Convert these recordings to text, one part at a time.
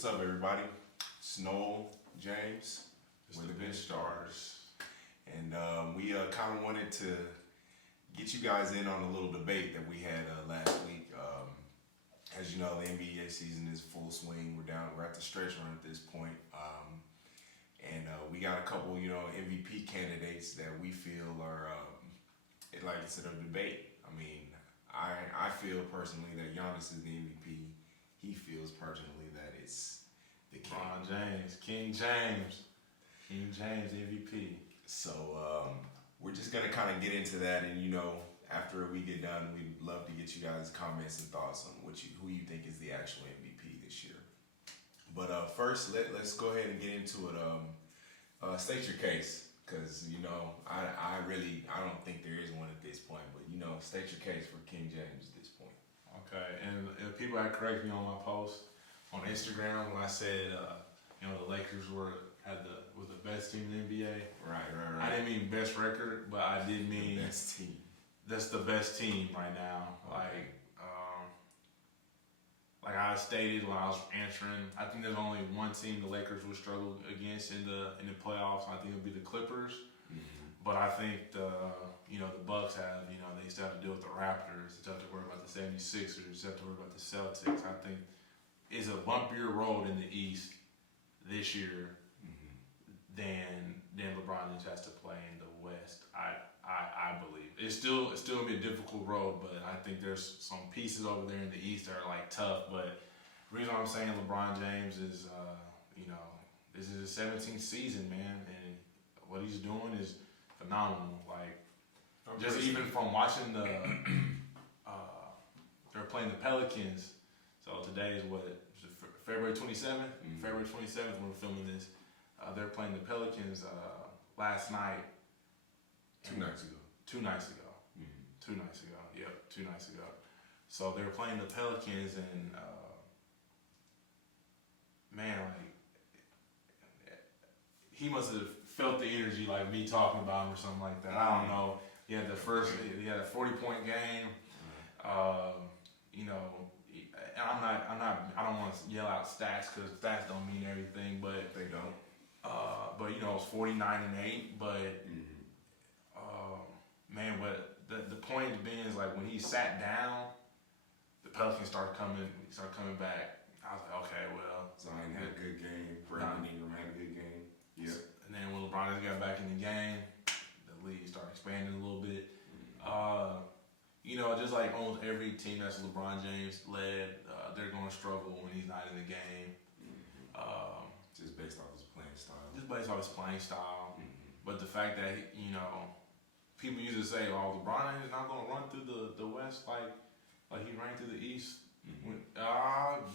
What's up, everybody? Snow James It's with the the bench bench starters, and we kind of wanted to get you guys in on a little debate that we had last week. As you know, the NBA season is full swing. We're at the stretch run at this point, and we got a couple, MVP candidates that we feel are like it's a debate. I mean, I feel personally that Giannis is the MVP. He feels personally that it's the King. LeBron James, King James MVP. So we're just gonna kind of get into that, and after we get done, we'd love to get you guys' comments and thoughts on who you think is the actual MVP this year. But first, let's go ahead and get into it. State your case, because I don't think there is one at this point, but state your case for King James at this point. Okay, and if people had corrected me on my post on Instagram when I said the Lakers were the best team in the NBA. Right. I didn't mean best record, but I did mean The best team. that's the best team right now. Like I stated when I was answering, I think there's only one team the Lakers would struggle against in the playoffs. I think it would be the Clippers. Mm-hmm. But I think the Bucks have, they still have to deal with the Raptors. They still have to worry about the 76ers. They still have to worry about the Celtics. I think it's a bumpier road in the East this year than LeBron just has to play in the West. I believe it's still gonna be a difficult road, but I think there's some pieces over there in the East that are like tough. But the reason I'm saying LeBron James is, this is his 17th season, man, and what he's doing is phenomenal. Like just even from watching they're playing the Pelicans. So today is February 27th. Mm-hmm. February 27th when we're filming this. They're playing the Pelicans last night. 2 nights ago. 2 nights ago. Mm-hmm. 2 nights ago. Yep, 2 nights ago. So they were playing the Pelicans, and he must have felt the energy like me talking about him or something like that. I don't know. He had a 40-point game. And I don't want to yell out stats because stats don't mean everything, but They don't. it was 49-8. But but the point being is like when he sat down, the Pelicans started coming back. I was like, okay, well. Zion had a good game. Brandon Ingram had a good game. Yep. And then when LeBron got back in the game, the league started expanding a little bit. Just like almost every team that's LeBron James led, they're going to struggle when he's not in the game. Just based off his playing style. But the fact that, people used to say, oh, LeBron is not going to run through the West like he ran through the East.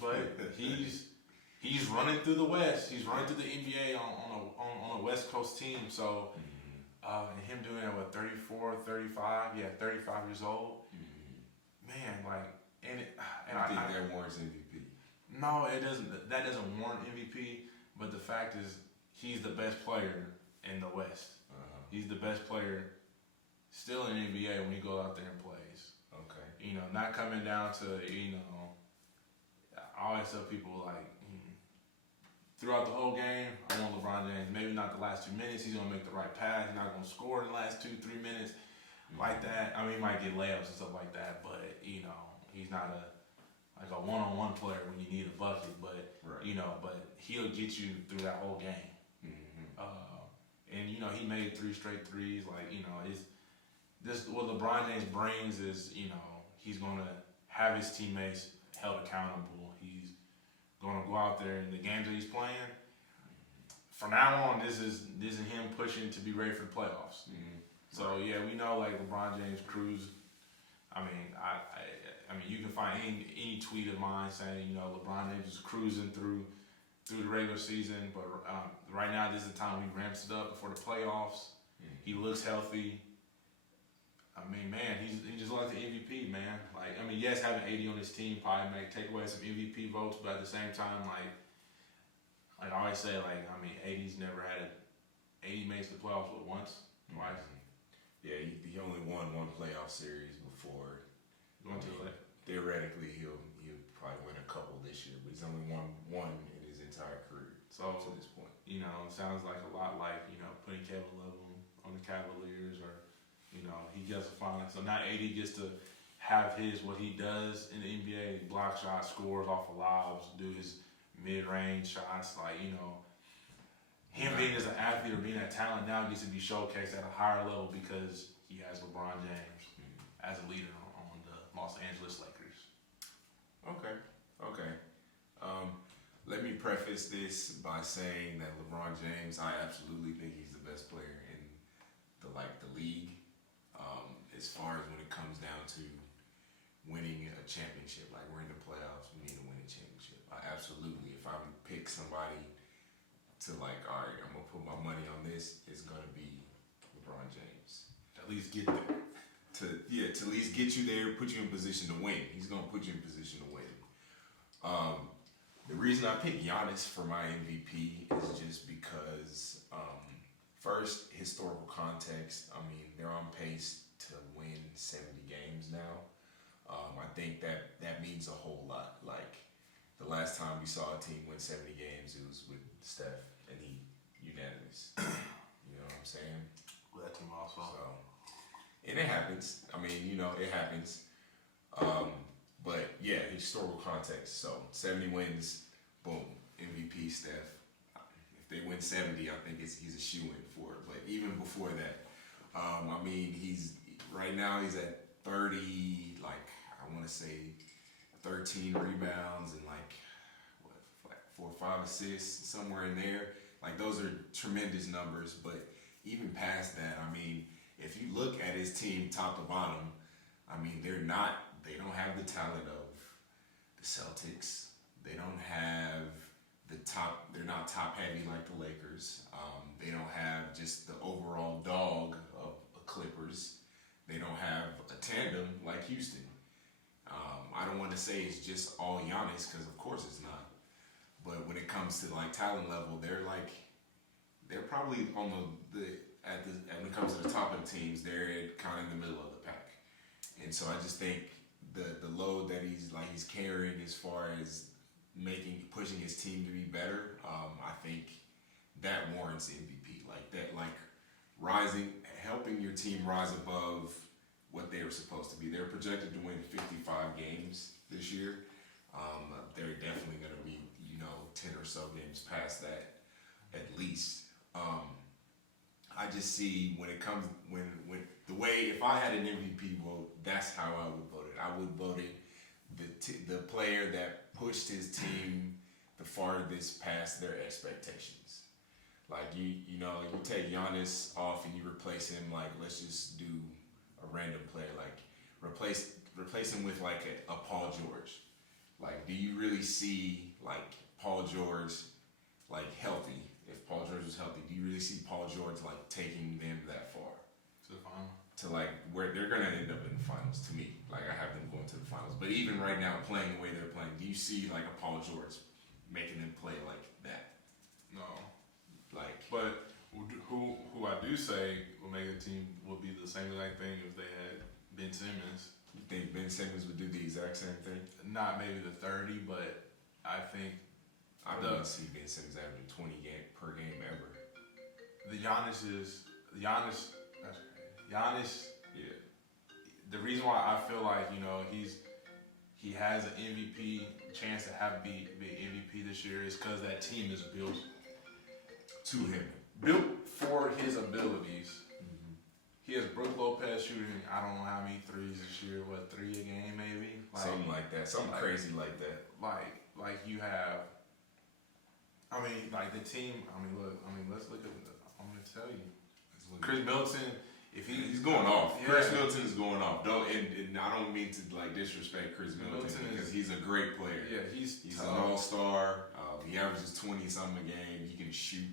But he's running through the West. He's running through the NBA on a West Coast team. So, and him doing that with 34, 35, 35 years old. Man, I think that warrants MVP. No, it doesn't. That doesn't warrant MVP. But the fact is, he's the best player in the West. He's the best player still in the NBA when he goes out there and plays. Okay. Not coming down to I always tell people throughout the whole game, I want LeBron James. Maybe not the last 2 minutes. He's gonna make the right pass. He's not gonna score in the last 2-3 minutes. Like that. I mean, he might get layups and stuff like that, but he's not a one-on-one player when you need a bucket. But right. But he'll get you through that whole game. And he made 3 straight threes. It's this what LeBron James brings is he's gonna have his teammates held accountable. He's gonna go out there in the games that he's playing. From now on, this is him pushing to be ready for the playoffs. So we know LeBron James cruise. I mean, you can find any tweet of mine saying LeBron James is cruising through the regular season, but right now this is the time he ramps it up before the playoffs. He looks healthy. I mean, man, he just like the MVP, man. Yes, having 80 on his team probably may take away some MVP votes, but at the same time, I always say, 80's never had 80 makes the playoffs once, twice. Yeah, he only won one playoff series before. Going to Theoretically, he'll probably win a couple this year, but he's only won one in his entire career So to this point. you know, sounds like a lot like, you know, putting Kevin Love on the Cavaliers, or, you know, he gets a final. So now AD gets to have what he does in the NBA, block shots, scores off of lobs, do his mid-range shots. Like, you know, him being as an athlete or being that talent now gets to be showcased at a higher level because he has LeBron James as a leader on the Los Angeles Lakers. Okay. Let me preface this by saying that LeBron James, I absolutely think he's the best player in the league. As far as when it comes down to winning a championship, like we're in the playoffs, we need to win a championship. I absolutely, if I would pick somebody to all right, I'm gonna put my money on this, it's gonna be LeBron James. At least get there. To at least get you there, put you in position to win. He's gonna put you in position to win. The reason I picked Giannis for my MVP is just because, first, historical context. I mean, they're on pace to win 70 games now. I think that means a whole lot. Like, the last time we saw a team win 70 games, it was with Steph, and he unanimous. You know what I'm saying? Well, that team also. So, and it happens. I mean, you know, it happens. But yeah, historical context. So 70 wins, boom, MVP Steph. If they win 70, I think he's a shoo-in for it. But even before that, I mean, right now he's at 30, I want to say 13 rebounds and 4 or 5 assists, somewhere in there. Like, those are tremendous numbers. But even past that, I mean, if you look at his team top to bottom, I mean, they don't have the talent of the Celtics. They don't have they're not top heavy like the Lakers. They don't have just the overall dog of the Clippers. They don't have a tandem like Houston. I don't want to say it's just all Giannis, because of course it's not. But when it comes to talent level, they're probably on when it comes to the top of the teams, they're kind of in the middle of the pack. And so I just think the load that he's carrying as far as pushing his team to be better, I think that warrants MVP. Helping your team rise above what they were supposed to be. They're projected to win 55 games this year. They're definitely going to be 10 or so games past that at least. I just see when the way, if I had an MVP vote, that's how I would vote it. I would vote it the player that pushed his team the farthest past their expectations. You take Giannis off and you replace him, let's just do a random player, replace him with a Paul George. Do you really see Paul George healthy? If Paul George was healthy, do you really see Paul George taking them that far? To the final? To where they're gonna end up in the finals, to me. I have them going to the finals. But even right now, playing the way they're playing, do you see a Paul George making them play like that? No. But who I do say will make a team would be the same exact thing if they had Ben Simmons. You think Ben Simmons would do the exact same thing? Not maybe the 30, but I think I don't see Ben Simmons averaging 20 per game ever. Giannis. Yeah. The reason why I feel like he has an MVP chance to be MVP this year is because that team is built to him, built for his abilities. Mm-hmm. He has Brook Lopez shooting I don't know how many threes this year. 3 a game maybe? Something like that. Something crazy like that. You have. The team. Let's look at. I'm gonna tell you, Chris Middleton. If he's going off, yeah. Chris Middleton is going off. And I don't mean to disrespect Chris Middleton because he's a great player. Yeah, he's an all-star. He averages 20 something a game. He can shoot.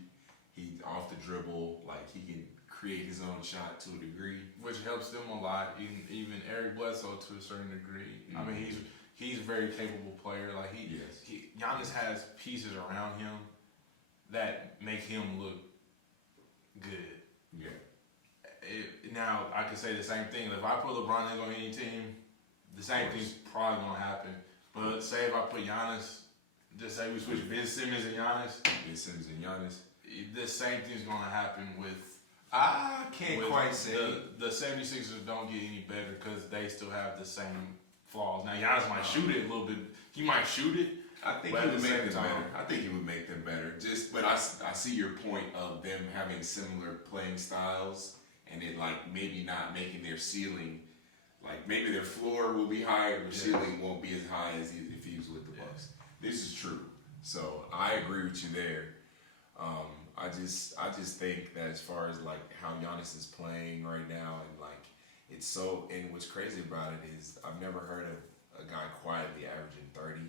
He's off the dribble. He can create his own shot to a degree, which helps them a lot. Even Eric Bledsoe to a certain degree. Mm-hmm. He's a very capable player. Giannis has pieces around him that make him look good. Yeah. Now I could say the same thing. If I put LeBron James on any team, the same thing's probably gonna happen. But say if I put Giannis just say we switch Ben Simmons and Giannis. Ben Simmons and Giannis. The same thing's gonna happen with. I can't quite say. The 76ers don't get any better because they still have the same flaws. Now Giannis might shoot it a little bit. He might shoot it. I think he would make them better. I think he would make them better. But I see your point of them having similar playing styles and it like maybe not making their ceiling, like maybe their floor will be higher, but ceiling won't be as high as if he was with the Bucks. This is true. So I agree with you there. I just think that as far as like how Giannis is playing right now and like it's so, and what's crazy about it is I've never heard of a guy quietly averaging 30,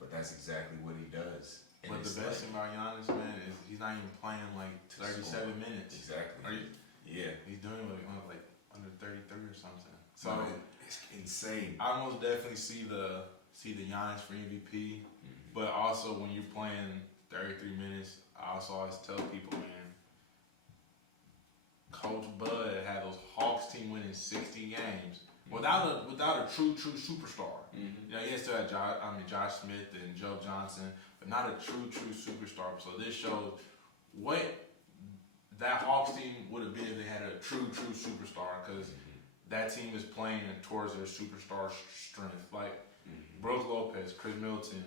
but that's exactly what he does. And but the best thing about Giannis, man, is he's not even playing like 37 minutes. Exactly. Yeah. He's doing like under 33 or something. So it's insane. I most definitely see the Giannis for MVP, but also when you're playing 33 minutes, I also always tell people, man, Coach Bud had those Hawks team winning 60 games without a true superstar. You know, he still had Josh Smith and Joe Johnson, but not a true superstar. So this shows what that Hawks team would have been if they had a true superstar, because that team is playing towards their superstar strength. Like Brooke Lopez, Chris Middleton,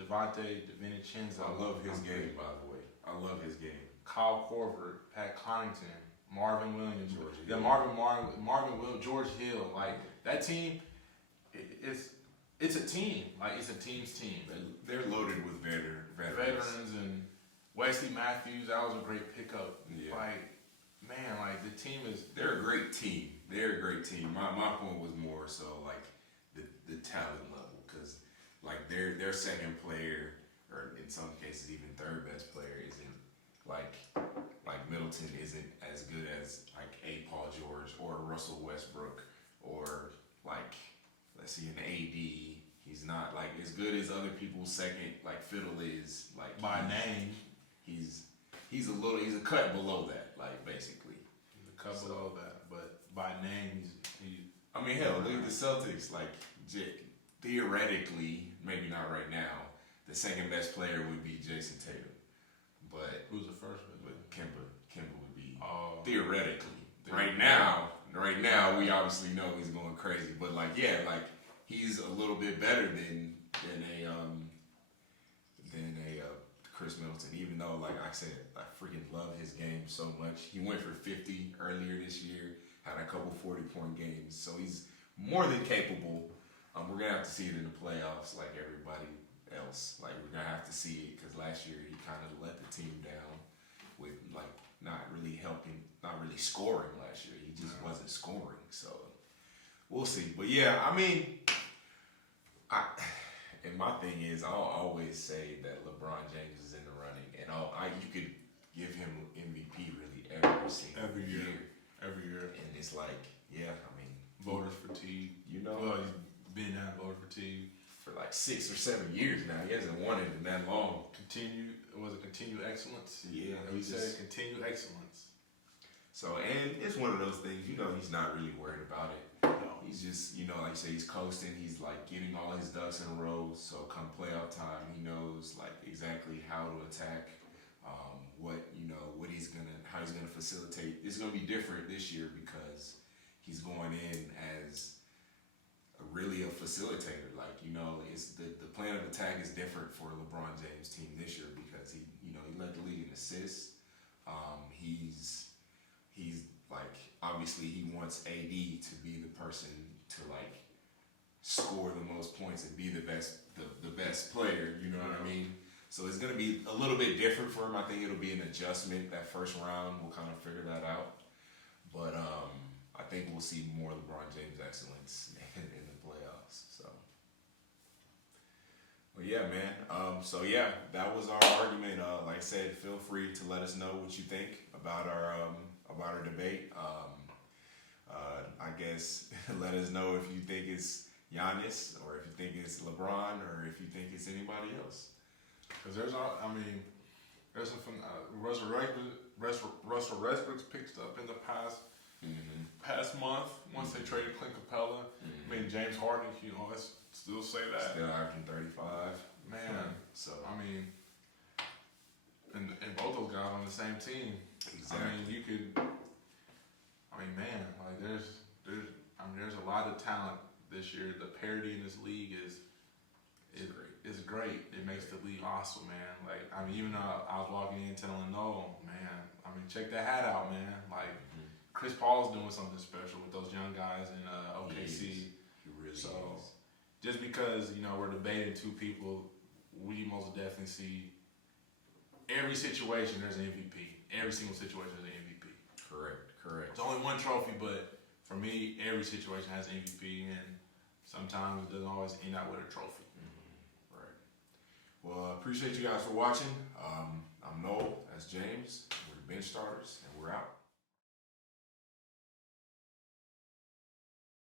Devontae DiVincenzo. I love his game, by the way. I love his game. Kyle Korver, Pat Connaughton, Marvin Williams, Marvin Will, George Hill. Like that team, it's a team. Like it's a team's team. They're loaded with veterans and Wesley Matthews. That was a great pickup. Yeah. Like man, like the team is. They're a great team. They're a great team. My point was more so like the talent level, because like their second player, or in some cases even third best player, isn't like Middleton isn't as good as like a Paul George or Russell Westbrook or like let's see an AD. He's not like as good as other people's second like fiddle is like by name. He's a cut below that, like basically. He's a cut below that, but by name he's I mean hell, look at the Celtics. Like theoretically, maybe not right now, the second best player would be Jason Tatum. But who's the first one? But Kemba would be theoretically. Right now, we obviously know he's going crazy. But like he's a little bit better than a Chris Middleton. Even though, like I said, I freaking love his game so much. He went for 50 earlier this year, had a couple 40-point games, so he's more than capable. We're gonna have to see it in the playoffs, like everybody else. Like we're gonna have to see it, because last year he kind of let the team down with like not really scoring last year. He just wasn't scoring, so we'll see. But yeah, I mean, and my thing is, I'll always say that LeBron James is in the running, and you could give him MVP really every single year. Every year, and it's like, yeah, I mean, voters fatigue. You know, well, he's been down voter fatigue for like 6 or 7 years now. He hasn't won it in that long. Continued excellence? Yeah, he said continued excellence. So, and it's one of those things, you know, he's not really worried about it. No. He's just, you know, like you say, he's coasting. He's like getting all his ducks in a row. So come playoff time, he knows like exactly how to attack, how he's gonna facilitate. It's gonna be different this year because he's going in as really a facilitator. Like, you know, it's the plan of attack is different for LeBron James' team this year because he led the league in assists. He's like, obviously he wants AD to be the person to like score the most points and be the best player. You know what I mean? So it's gonna be a little bit different for him. I think it'll be an adjustment that first round. We'll kind of figure that out. But I think we'll see more LeBron James excellence in the playoffs. So, well, yeah, man. So yeah, that was our argument. Like I said, feel free to let us know what you think about our debate. I guess let us know if you think it's Giannis or if you think it's LeBron or if you think it's anybody else. Because there's some from Russell Westbrook's picked up in the past month once they traded Clint Capella. I mean, James Harden, let's still say that. Still averaging 35. Man, So I mean, and both those guys on the same team. exactly. I mean, you could. I mean, man, like there's a lot of talent this year. The parity in this league is great. It's great. It makes the league awesome, man. Like, I mean, even though I was walking in telling no, man, I mean, check that hat out, man. Like, Chris Paul's doing something special with those young guys in OKC. He really So, is. just because, you know, we're debating two people, we most definitely see every situation there's an MVP. Every single situation there's an MVP. Correct. It's only one trophy, but for me, every situation has an MVP, and sometimes it doesn't always end out with a trophy. Right. Well, I appreciate you guys for watching. I'm Noel. That's James. We're the Bench Starters, and we're out.